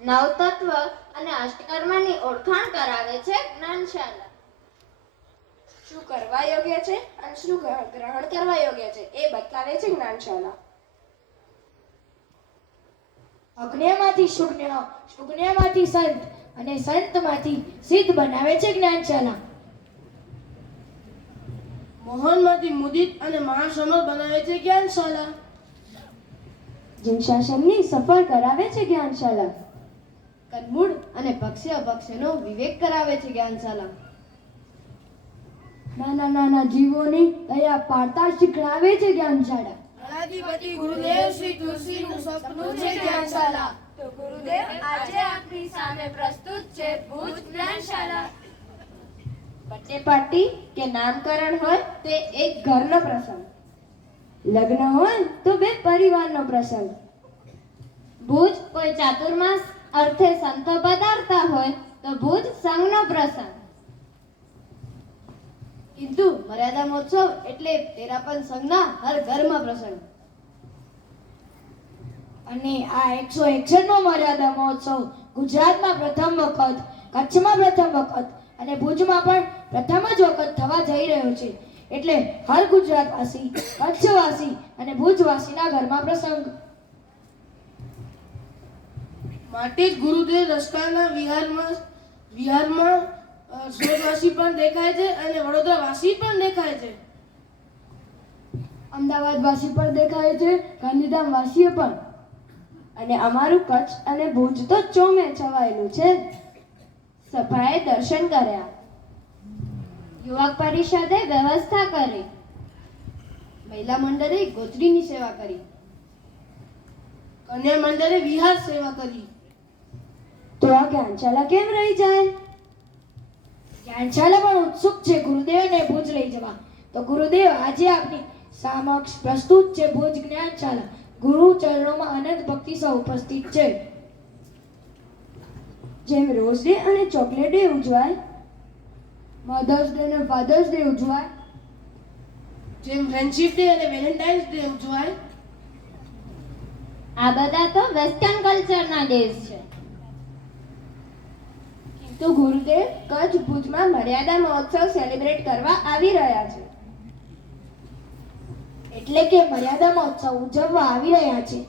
નવતત્વ અને અષ્ટકર્મની ઓળખાણ કરાવે છે જ્ઞાનશાળા. શું કરવા યોગ્ય છે અને શું ગ્રહણ કરવા યોગ્ય છે એ બતાવે છે જ્ઞાનશાળા. અજ્ઞામાંથી શુજ્ઞ, શુજ્ઞમાંથી સંત અને સંતમાંથી સિદ્ધ બનાવે છે જ્ઞાનશાળા. મોહનમાંથી મુદિત અને મહાસમર બનાવે છે જ્ઞાનશાળા. જિનશાસનની સફળ કરાવે છે જ્ઞાનશાળા. કદમૂળ અને પક્ષી અપક્ષનો વિવેક કરાવે છે જ્ઞાનશાળા. નાના નાના જીવોની દયા પાડતા શીખડાવે છે જ્ઞાનશાળા. અનાદિપતિ ગુરુદેવ શ્રી તુલસીનું સપનું છે જ્ઞાનશાળા. તો ગુરુદેવ આજે આપની સામે પ્રસ્તુત છે ભુજ જ્ઞાનશાળા. બર્થડે પાર્ટી કે નામકરણ હોય તે એક ઘરનો પ્રસંગ, લગ્ન હોય તો બે પરિવારનો પ્રસંગ, ભુજ કોઈ ચાતુર્માસ અર્થે સંતો પધારતા હોય તો ભુજ સંઘનો પ્રસંગ. કિંતુ મર્યાદા મહોત્સવ એટલે તેરાપન સંઘના હર ઘરમાં પ્રસંગ. અને આ 161મો મર્યાદા મહોત્સવ ગુજરાતમાં પ્રથમ વખત, કચ્છમાં પ્રથમ વખત અને ભુજમાં પણ પ્રથમ જ વખત થવા જઈ રહ્યો છે. એટલે હર ગુજરાતવાસી, કચ્છવાસી અને ભુજવાસીના ઘરમાં પ્રસંગ. માટે જ ગુરુદેવ રસ્તાના વિહારમાં સુરતવાસી પણ દેખાય છે અને વડોદરાવાસી પણ દેખાય છે. અમદાવાદવાસી પણ દેખાય છે, ગાંધીધામવાસીઓ પણ. અને અમારું કચ્છ અને ભુજ તો ચોમે છવાયેલું છે. સભાએ દર્શન કર્યા, યુવક પરિષદે વ્યવસ્થા કરી, મહિલા મંડળે ગોત્રીની સેવા કરી, કન્યા મંડળે વિહાર સેવા કરી. તો આ જ્ઞાનશાળા કેમ રહી જાય? જ્ઞાનશાળા પણ ઉત્સુક છે ગુરુદેવને ભુજ લઈ જવા. તો ગુરુદેવ આજે આપની સમક્ષ પ્રસ્તુત છે ભુજ જ્ઞાનશાળા. ગુરુ ચરણોમાં અનંત ભક્તિ સૌ ઉપસ્થિત છે. જેમ રોઝ ડે અને ચોકલેટ ડે ઉજવાય, મધર્સ ડે અને ફાધર્સ ડે ઉજવાય, જેમ ફ્રેન્ડશિપ ડે અને વેલેન્ટાઇન્સ ડે ઉજવાય, આ બધા તો વેસ્ટર્ન કલ્ચરના ડેઝ છે. તો ગુરુદેવ કચ્છ ભુજમાં મર્યાદા મહોત્સવ સેલિબ્રેટ કરવા આવી રહ્યા છે. એટલે કે મર્યાદા મહોત્સવ ઉજવવા આવી રહ્યા છે.